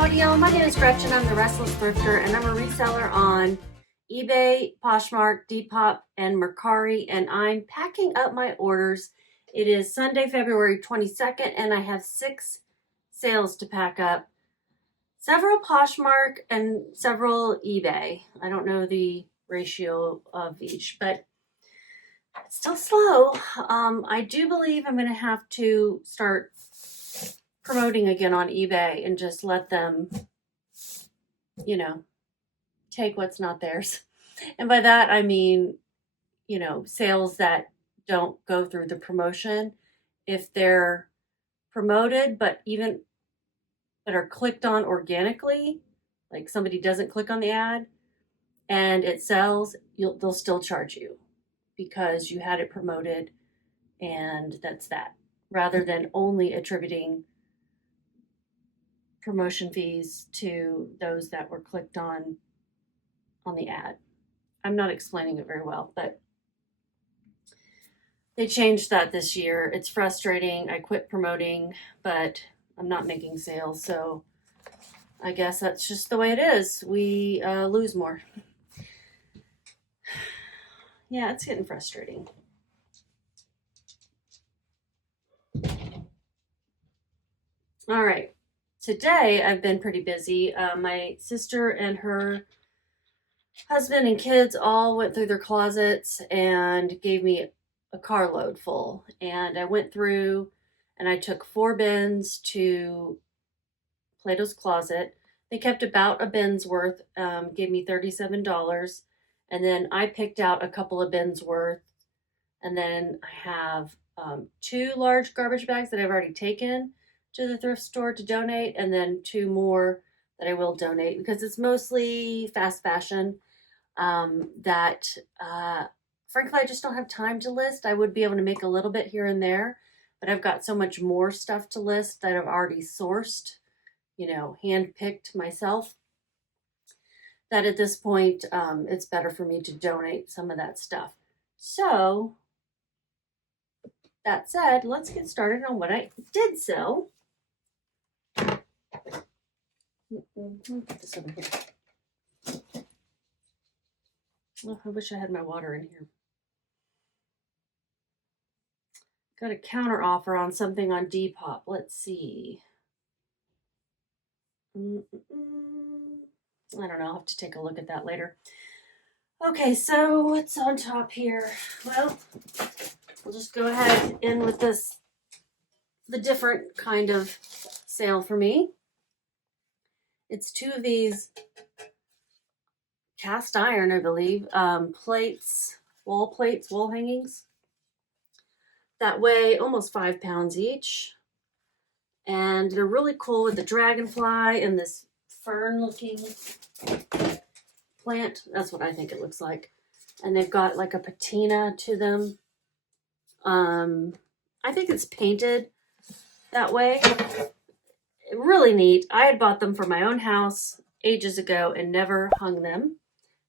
Howdy y'all, my name is Gretchen. I'm the Restless Thrifter and I'm a reseller on eBay, Poshmark, Depop, and Mercari, and I'm packing up my orders. It is Sunday, February 22nd, and I have 6 sales to pack up. Several Poshmark and several eBay. I don't know the ratio of each, but it's still slow. I do believe I'm going to have to start promoting again on eBay and just let them, you know, take what's not theirs. And by that, I mean, sales that don't go through the promotion. If they're promoted, but are clicked on organically, like somebody doesn't click on the ad and it sells, they'll still charge you because you had it promoted, and that's that, rather than only attributing promotion fees to those that were clicked on the ad. I'm not explaining it very well, but they changed that this year. It's frustrating. I quit promoting, but I'm not making sales, so I guess that's just the way it is. We lose more. Yeah, it's getting frustrating. All right. Today I've been pretty busy. My sister and her husband and kids all went through their closets and gave me a carload full. And I went through and I took 4 bins to Plato's Closet. They kept about a bin's worth, gave me $37. And then I picked out a couple of bins worth. And then I have 2 large garbage bags that I've already taken to the thrift store to donate, and then 2 more that I will donate because it's mostly fast fashion that frankly I just don't have time to list. I would be able to make a little bit here and there, but I've got so much more stuff to list that I've already sourced, hand-picked myself, that at this point it's better for me to donate some of that stuff. So that said, let's get started on what I did sell. Put this over here. Oh, I wish I had my water in here. Got a counter offer on something on Depop. Let's see. I don't know. I'll have to take a look at that later. Okay, so what's on top here? Well, we'll just go ahead in with this, the different kind of sale for me. It's 2 of these cast iron, I believe, wall hangings that weigh almost 5 pounds each. And they're really cool with the dragonfly and this fern looking plant. That's what I think it looks like. And they've got like a patina to them. I think it's painted that way. Really neat. I had bought them for my own house ages ago and never hung them.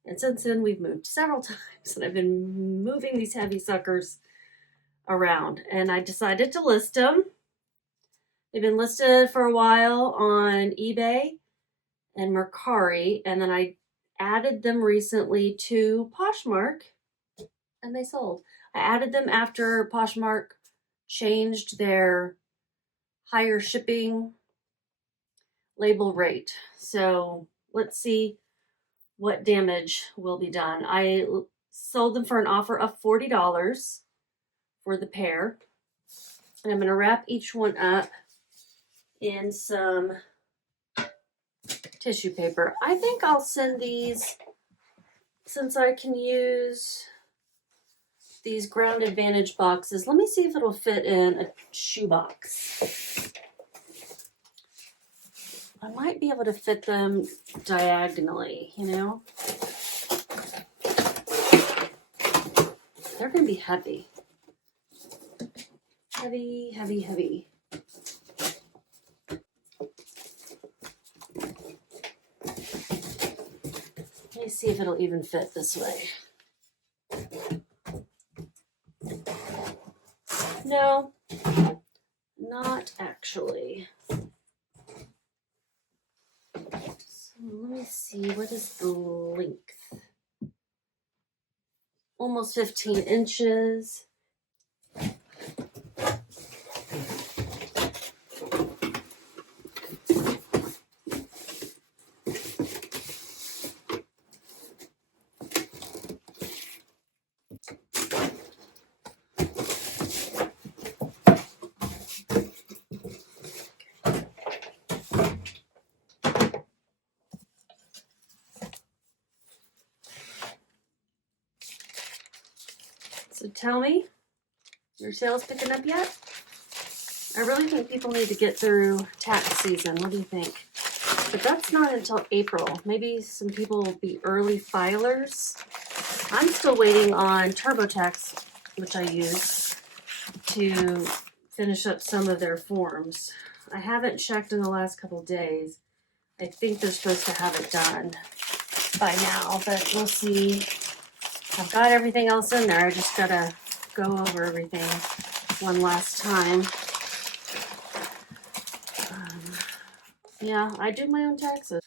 And since then we've moved several times and I've been moving these heavy suckers around, and I decided to list them. They've been listed for a while on eBay and Mercari, and then I added them recently to Poshmark and they sold. I added them after Poshmark changed their higher shipping label rate. So let's see what damage will be done. I sold them for an offer of $40 for the pair. And I'm going to wrap each one up in some tissue paper. I think I'll send these, since I can use these Ground Advantage boxes. Let me see if it'll fit in a shoebox. I might be able to fit them diagonally, They're going to be heavy. Heavy, heavy, heavy. Let me see if it'll even fit this way. No, not actually. me see, what is the length? Almost 15 inches. So tell me, your sales picking up yet? I really think people need to get through tax season. What do you think? But that's not until April. Maybe some people will be early filers. I'm still waiting on TurboTax, which I use, to finish up some of their forms. I haven't checked in the last couple days. I think they're supposed to have it done by now, but we'll see. I've got everything else in there. I just gotta go over everything one last time. Yeah, I do my own taxes.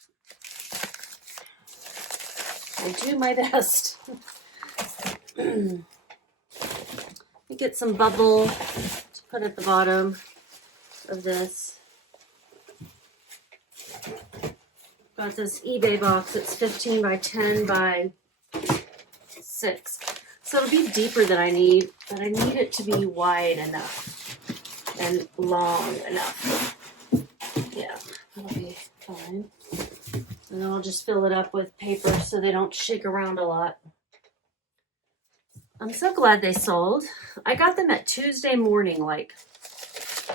I do my best. I get some bubble to put at the bottom of this. Got this eBay box. It's 15 by 10 by 6. So it'll be deeper than I need, but I need it to be wide enough and long enough. Yeah, that'll be fine. And then I'll just fill it up with paper so they don't shake around a lot. I'm so glad they sold. I got them at Tuesday morning, like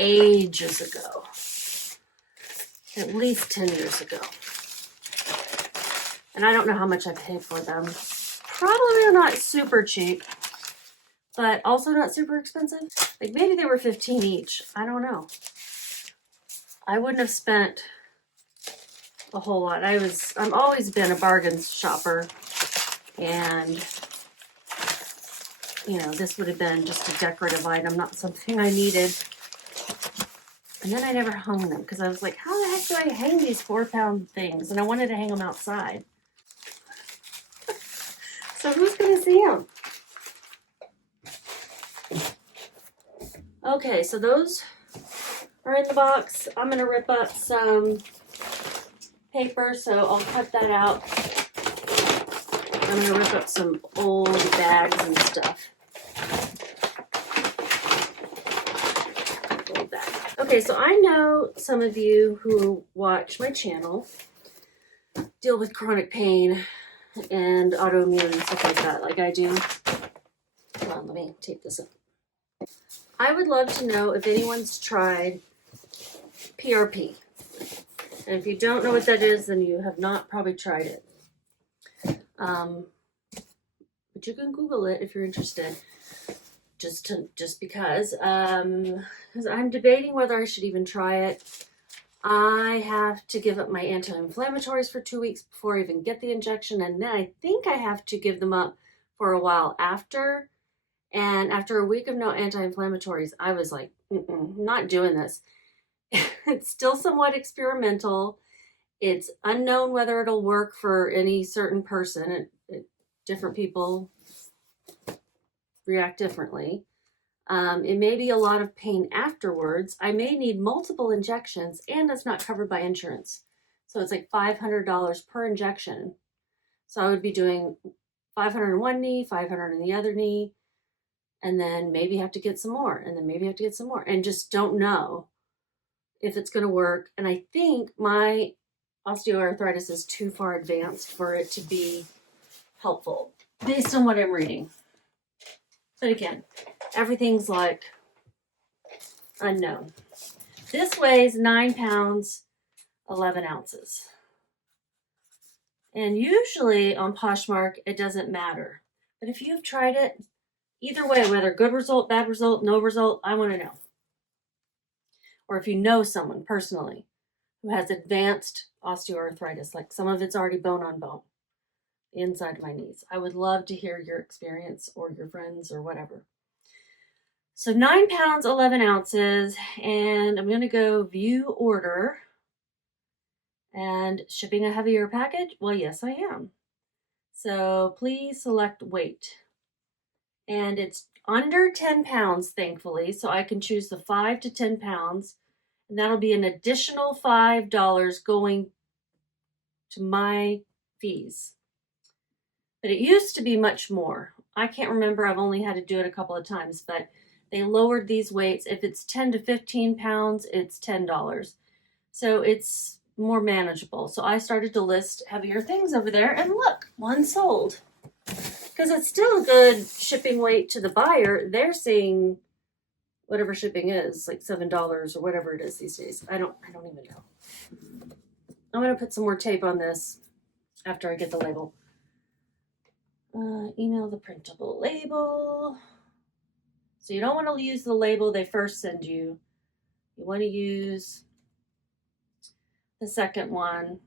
ages ago. At least 10 years ago. And I don't know how much I paid for them. Probably not super cheap, but also not super expensive. Like maybe they were 15 each. I don't know. I wouldn't have spent a whole lot. I'm always been a bargain shopper, and you know, this would have been just a decorative item, not something I needed. And then I never hung them because I was like, how the heck do I hang these 4-pound things? And I wanted to hang them outside. So who's going to see them? Okay, so those are in the box. I'm going to rip up some paper, so I'll cut that out. I'm going to rip up some old bags and stuff. Old bag. Okay, so I know some of you who watch my channel deal with chronic pain and autoimmune and stuff like that, like I do. Hold on, let me tape this up. I would love to know if anyone's tried PRP. And if you don't know what that is, then you have not probably tried it. But you can Google it if you're interested. Just because I'm debating whether I should even try it. I have to give up my anti-inflammatories for 2 weeks before I even get the injection, and then I think I have to give them up for a while after. And after a week of no anti-inflammatories, I was like, not doing this. It's still somewhat experimental. It's unknown whether it'll work for any certain person. Different people react differently. It may be a lot of pain afterwards. I may need multiple injections, and it's not covered by insurance. So it's like $500 per injection. So I would be doing 500 in one knee, 500 in the other knee, and then maybe have to get some more, and then maybe have to get some more, and just don't know if it's going to work. And I think my osteoarthritis is too far advanced for it to be helpful, based on what I'm reading. But again, everything's like unknown. This weighs 9 pounds, 11 ounces. And usually on Poshmark, it doesn't matter. But if you've tried it, either way, whether good result, bad result, no result, I want to know. Or if you know someone personally who has advanced osteoarthritis, like some of it's already bone on bone, the inside of my knees. I would love to hear your experience or your friends or whatever. So 9 pounds, 11 ounces, and I'm going to go view order. And shipping a heavier package? Well, yes, I am. So please select weight. And it's under 10 pounds, thankfully, so I can choose the 5 to 10 pounds. And that'll be an additional $5 going to my fees. But it used to be much more. I can't remember, I've only had to do it a couple of times, but they lowered these weights. If it's 10 to 15 pounds, it's $10. So it's more manageable. So I started to list heavier things over there, and look, one sold. Because it's still a good shipping weight to the buyer. They're seeing whatever shipping is, like $7 or whatever it is these days. I don't even know. I'm gonna put some more tape on this after I get the label. Email the printable label. So you don't want to use the label they first send you. You want to use the second one.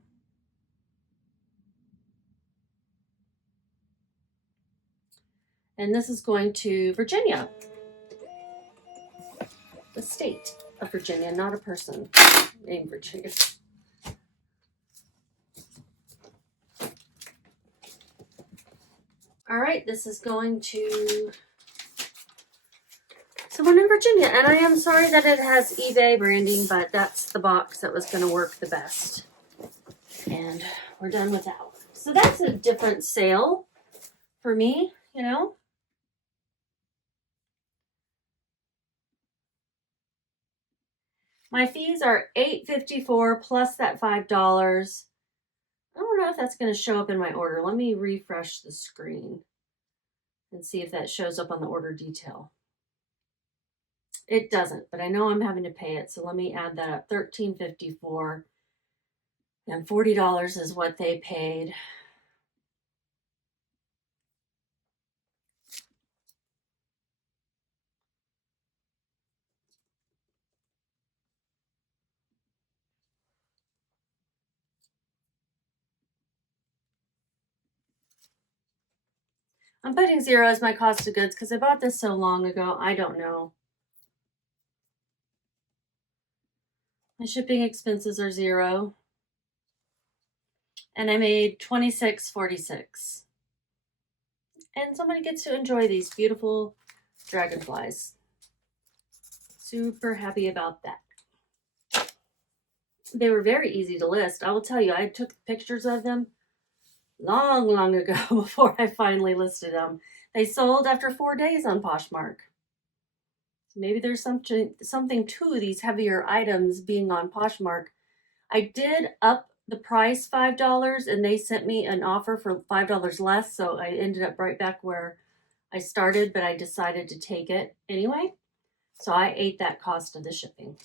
And this is going to Virginia. The state of Virginia, not a person named Virginia. All right, this is going to someone in Virginia. And I am sorry that it has eBay branding, but that's the box that was going to work the best. And we're done with that one. So that's a different sale for me, you know. My fees are $8.54 plus that $5. I don't know if that's going to show up in my order. Let me refresh the screen and see if that shows up on the order detail. It doesn't, but I know I'm having to pay it, so let me add that up. $13.54 and $40 is what they paid. I'm putting 0 as my cost of goods because I bought this so long ago. I don't know. My shipping expenses are 0. And I made $26.46. And somebody gets to enjoy these beautiful dragonflies. Super happy about that. They were very easy to list. I will tell you, I took pictures of them long ago before I finally listed them. They sold after 4 days on Poshmark. So maybe there's something to these heavier items being on Poshmark. I did up the price $5 and they sent me an offer for $5 less, so I ended up right back where I started, but I decided to take it anyway. So I ate that cost of the shipping.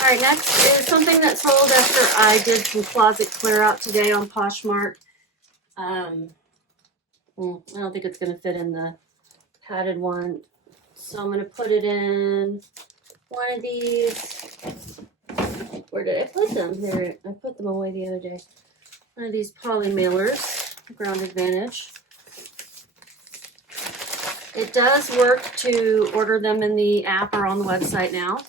All right, next is something that sold after I did some closet clear out today on Poshmark. I don't think it's going to fit in the padded one, so I'm going to put it in one of these. Where did I put them? There, I put them away the other day. One of these poly mailers, Ground Advantage. It does work to order them in the app or on the website now.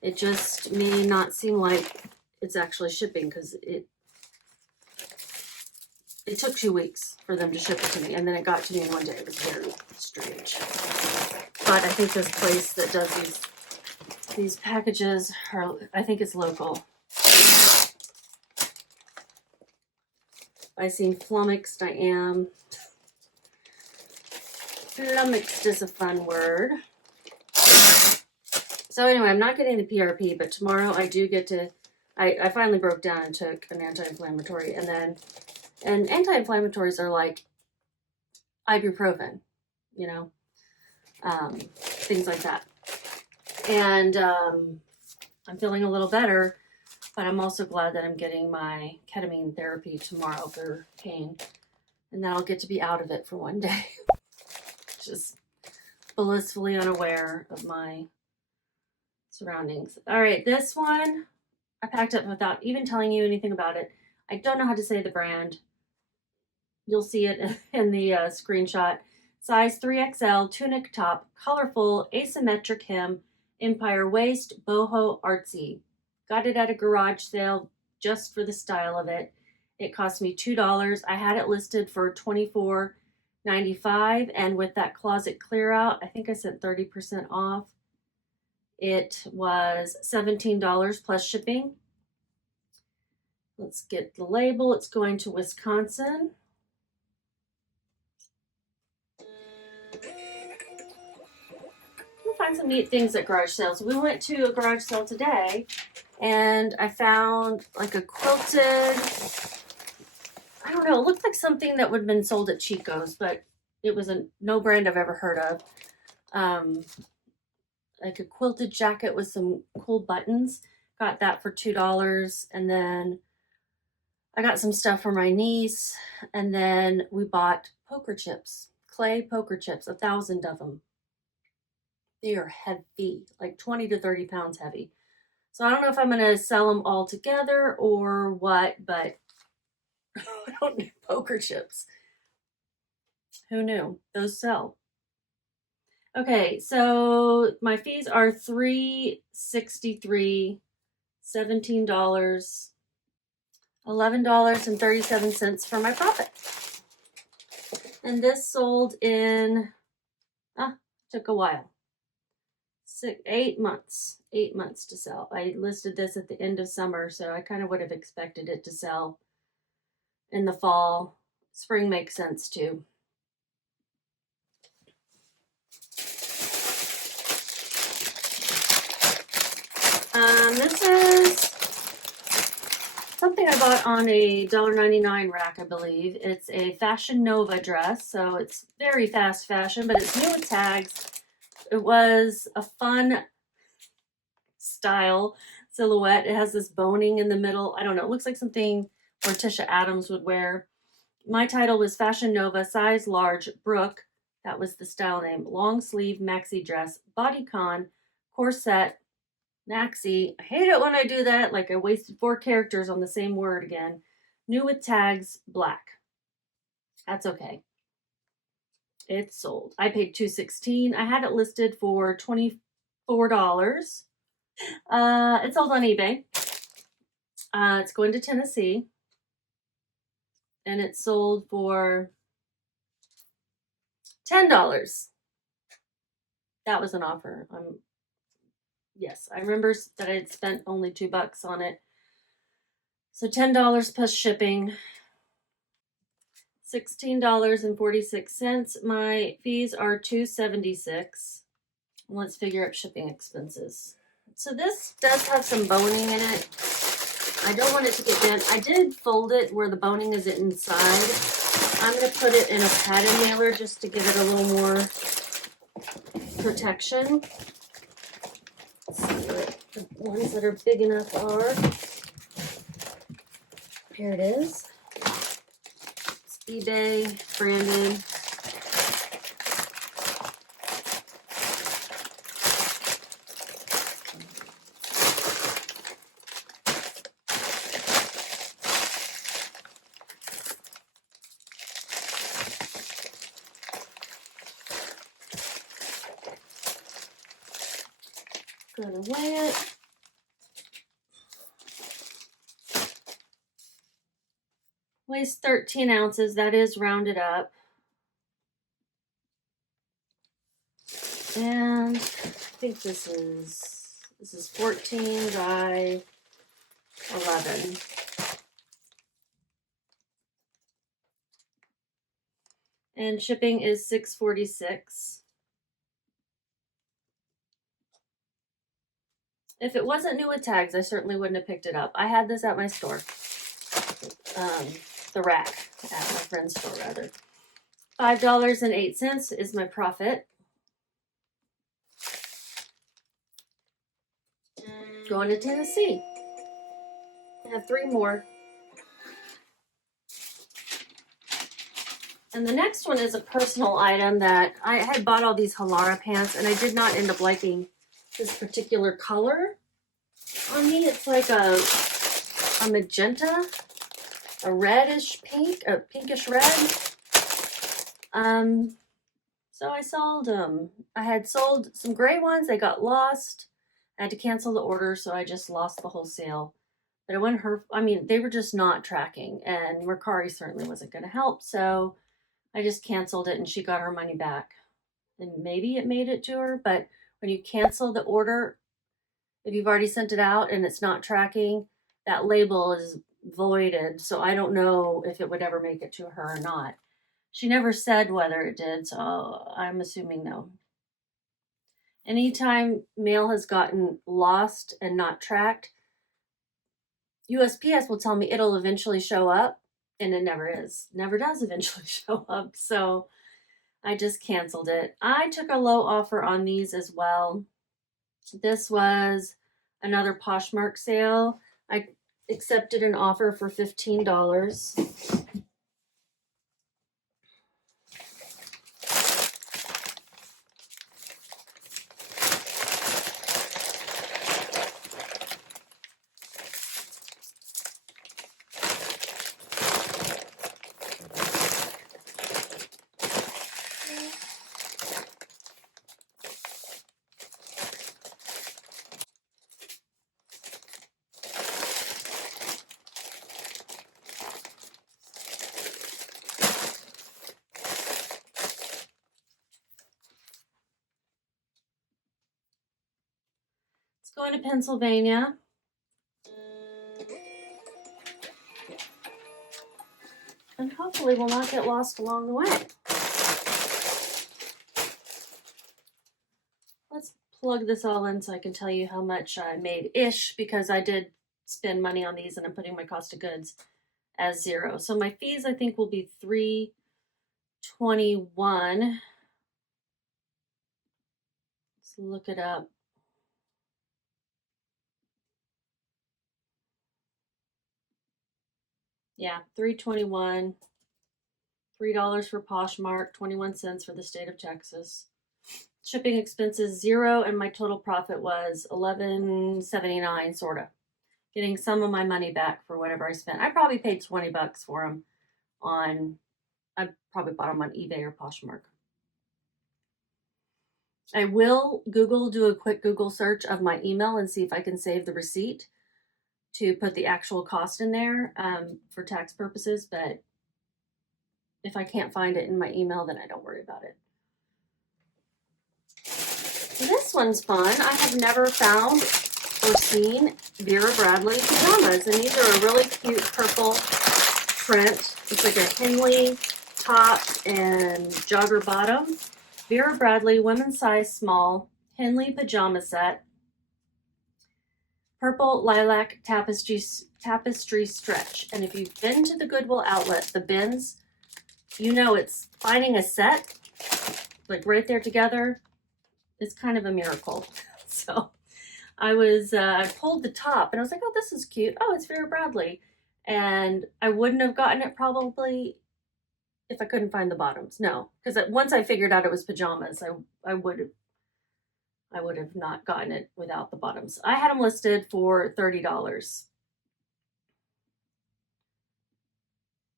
It just may not seem like it's actually shipping because it took 2 weeks for them to ship it to me, and then it got to me in one day. It was very strange. But I think this place that does these packages I think it's local. I seem flummoxed. I am. Flummoxed is a fun word. So anyway, I'm not getting the PRP, but tomorrow I do get to, I finally broke down and took an anti-inflammatory, and anti-inflammatories are like ibuprofen, you know, things like that. And I'm feeling a little better, but I'm also glad that I'm getting my ketamine therapy tomorrow for pain, and then I'll get to be out of it for one day. Just blissfully unaware of my surroundings. All right, this one I packed up without even telling you anything about it. I don't know how to say the brand. You'll see it in the screenshot. Size 3XL, tunic top, colorful, asymmetric hem, empire waist, boho artsy. Got it at a garage sale just for the style of it. It cost me $2. I had it listed for $24.95, and with that closet clear out, I think I said 30% off. It was $17 plus shipping. Let's get the label. It's going to Wisconsin. We'll find some neat things at garage sales. We went to a garage sale today, and I found like a quilted, I don't know, it looked like something that would have been sold at Chico's, but it was no brand I've ever heard of. Like a quilted jacket with some cool buttons. Got that for $2. And then I got some stuff for my niece. And then we bought poker chips, clay poker chips, 1,000 of them. They are heavy, like 20 to 30 pounds heavy. So I don't know if I'm going to sell them all together or what, but I don't need poker chips. Who knew? Those sell. Okay, so my fees are $3.63, $17, $11.37 for my profit. And this sold in, took a while. 8 months. 8 months to sell. I listed this at the end of summer, so I kind of would have expected it to sell in the fall. Spring makes sense too. This is something I bought on a $1.99 rack, I believe. It's a Fashion Nova dress, so it's very fast fashion, but it's new with tags. It was a fun style silhouette. It has this boning in the middle. I don't know. It looks like something Morticia Adams would wear. My title was Fashion Nova, size large, Brooke. That was the style name. Long sleeve maxi dress, bodycon, corset, maxi. I hate it when I do that. Like I wasted 4 characters on the same word again. New with tags, black. That's okay. It's sold. I paid $2.16. I had it listed for $24. It's sold on eBay. It's going to Tennessee. And it sold for $10. That was an offer. Yes, I remember that I had spent only $2 on it. So $10 plus shipping. $16.46. My fees are $2.76. Let's figure out shipping expenses. So this does have some boning in it. I don't want it to get bent. I did fold it where the boning is inside. I'm going to put it in a padded mailer just to give it a little more protection. Let's see what the ones that are big enough are. Here it is. It's eBay branded. Gonna weigh it. Weighs 13 ounces. That is rounded up. And I think this is 14 by 11. And shipping is $6.46. If it wasn't new with tags, I certainly wouldn't have picked it up. I had this at my store. The rack at my friend's store, rather. $5.08 is my profit. Going to Tennessee. I have 3 more. And the next one is a personal item that I had bought all these Halara pants, and I did not end up liking this particular color on me. It's like a magenta. a reddish pink, a pinkish red. So I sold them. I had sold some gray ones. They got lost. I had to cancel the order, so I just lost the whole sale. But it wasn't her. I mean, they were just not tracking, and Mercari certainly wasn't going to help. So I just canceled it, and she got her money back. And maybe it made it to her, but when you cancel the order, if you've already sent it out and it's not tracking, that label is voided. So I don't know if it would ever make it to her or not. She never said whether it did, so I'm assuming no. Anytime mail has gotten lost and not tracked, USPS will tell me it'll eventually show up, and it never is. Never does eventually show up. So I just canceled it. I took a low offer on these as well. This was another Poshmark sale. I accepted an offer for $15. Going to Pennsylvania. And hopefully we'll not get lost along the way. Let's plug this all in so I can tell you how much I made-ish, because I did spend money on these and I'm putting my cost of goods as 0. So my fees I think will be $3.21. Let's look it up. Yeah, $3.21, $3 for Poshmark, 21 cents for the state of Texas. Shipping expenses 0, and my total profit was $11.79, sort of. Getting some of my money back for whatever I spent. I probably paid $20 for them I probably bought them on eBay or Poshmark. I will do a quick Google search of my email and see if I can save the receipt to put the actual cost in there for tax purposes, but if I can't find it in my email, then I don't worry about it. This one's fun. I have never found or seen Vera Bradley pajamas, and these are a really cute purple print. It's like a Henley top and jogger bottom. Vera Bradley women's size small Henley pajama set. Purple lilac tapestry stretch. And if you've been to the Goodwill outlet, the bins, you know it's finding a set like right there together. It's kind of a miracle. So I pulled the top and I was like, oh, this is cute. Oh, it's Vera Bradley. And I wouldn't have gotten it probably if I couldn't find the bottoms. No, because once I figured out it was pajamas, I would have not gotten it without the bottoms. I had them listed for $30.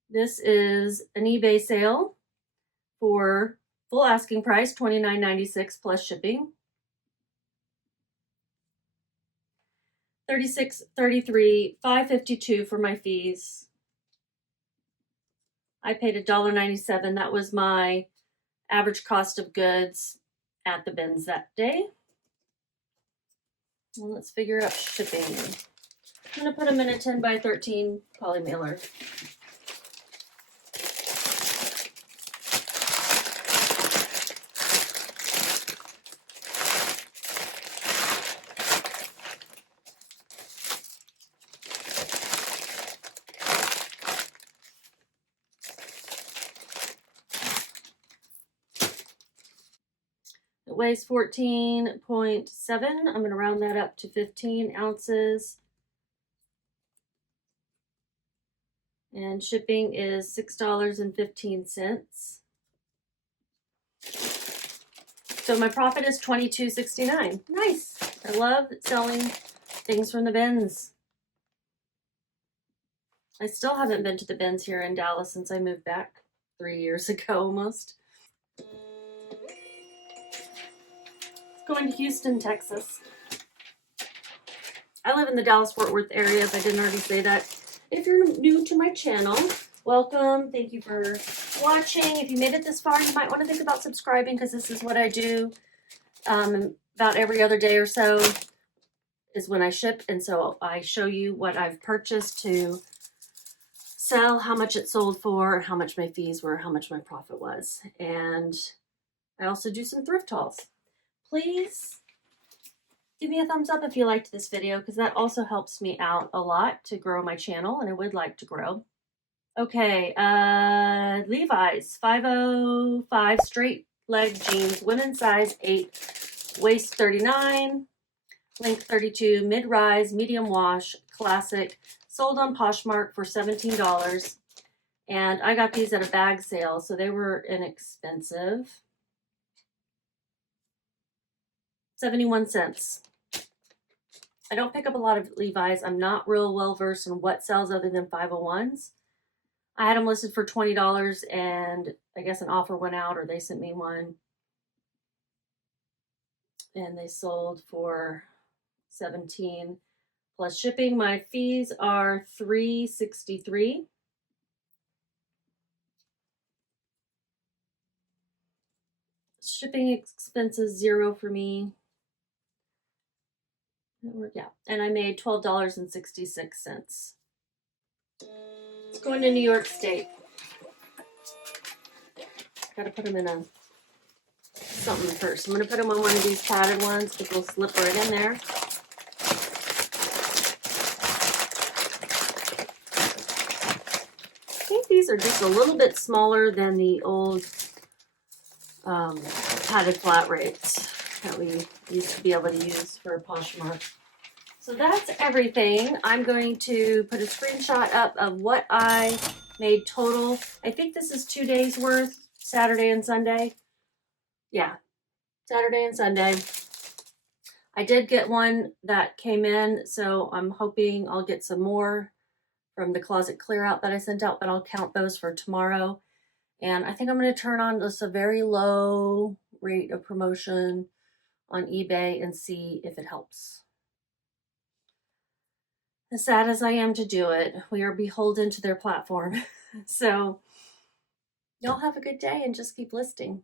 This is an eBay sale for full asking price, $29.96 plus shipping. $36.33, $5.52 for my fees. I paid $1.97. That was my average cost of goods at the bins that day. Well, let's figure out shipping. I'm going to put them in a 10 by 13 poly mailer. It weighs 14.7. I'm going to round that up to 15 ounces. And shipping is $6.15. So my profit is $22.69. Nice. I love selling things from the bins. I still haven't been to the bins here in Dallas since I moved back 3 years ago almost. Going to Houston, Texas. I live in the Dallas-Fort Worth area, if I didn't already say that. If you're new to my channel, welcome. Thank you for watching. If you made it this far, you might want to think about subscribing because this is what I do about every other day or so is when I ship. And so I show you what I've purchased to sell, how much it sold for, how much my fees were, how much my profit was. And I also do some thrift hauls. Please give me a thumbs up if you liked this video because that also helps me out a lot to grow my channel, and I would like to grow. Okay, Levi's 505 straight leg jeans, women's size 8, waist 39, length 32, mid-rise, medium wash, classic, sold on Poshmark for $17. And I got these at a bag sale, so they were inexpensive. 71 cents. I don't pick up a lot of Levi's. I'm not real well versed in what sells other than 501s. I had them listed for $20 and I guess an offer went out or they sent me one. And they sold for $17 plus shipping. My fees are $3.63. Shipping expenses $0 for me. Yeah, and I made $12.66. It's going to New York State. Gotta put them in a something first. I'm gonna put them on one of these padded ones because they'll slip right in there. I think these are just a little bit smaller than the old padded flat rates that we used to be able to use for Poshmark. So that's everything. I'm going to put a screenshot up of what I made total. I think this is 2 days worth, Saturday and Sunday. Yeah, Saturday and Sunday. I did get one that came in, so I'm hoping I'll get some more from the closet clear out that I sent out, but I'll count those for tomorrow. And I think I'm going to turn on just a very low rate of promotion on eBay and see if it helps. As sad as I am to do it, we are beholden to their platform. So y'all have a good day and just keep listing.